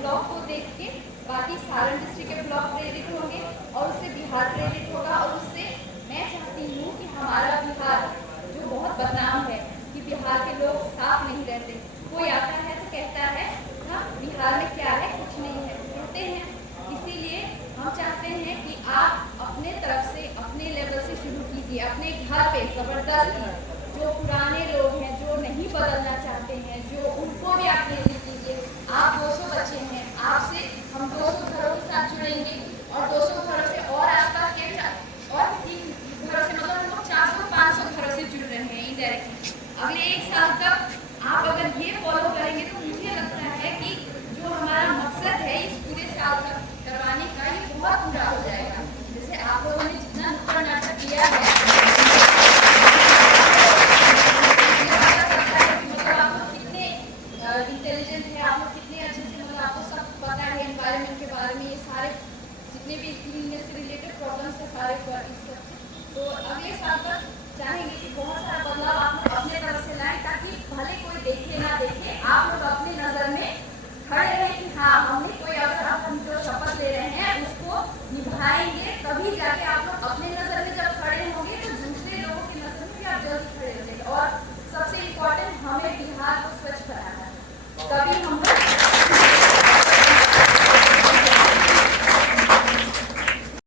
Block को देख के बाकी सारण डिस्ट्रिक्ट के ब्लॉक प्रेरित होंगे और उससे बिहार प्रेरित होगा। और उससे मैं चाहती हूँ कि हमारा बिहार जो बहुत बदनाम है कि बिहार के लोग साफ नहीं रहते, कोई आता है तो कहता है हाँ बिहार में क्या है, कुछ नहीं है कहते हैं। इसीलिए हम चाहते हैं कि आप अपने तरफ से अपने लेवल से शुरू कीजिए, अपने घर पे जबरदस्ती जो पुराने लोग हैं जो नहीं बदलना चाहते हैं, जो उनको भी आप प्रेरित कीजिए। आप 200 बच्चे हैं, आपसे हम 200 घरों के साथ जुड़ेंगे और 200 घरों से और आसपास के और 3 घरों से, मतलब हम लोग 400-500 घरों से जुड़ रहे हैं इनडायरेक्टली। अगले 1 साल तक आप अगर ये फॉलो करेंगे तो मुझे लगता है कि जो हमारा मकसद है इस पूरे साल तक करवाने का, ये बहुत पूरा हो जाएगा। जैसे आप लोगों ने जितना नुक्कड़ नाटक किया है, इंटेलिजेंट है, आप लोग कितने अच्छे से, मतलब आपको सब पता है एनवायरनमेंट के बारे में, ये सारे जितने भी क्लीननेस से रिलेटेड प्रॉब्लम्स है सारे तो अगले साल तक चाहेंगे कि बहुत सारा बदलाव आप लोग अपने तरफ से लाएं, ताकि भले कोई देखे ना देखे, आप लोग अपनी नज़र में खड़े रहें कि हाँ हमने कोई, अगर हम जो शपथ ले रहे हैं उसको निभाएंगे।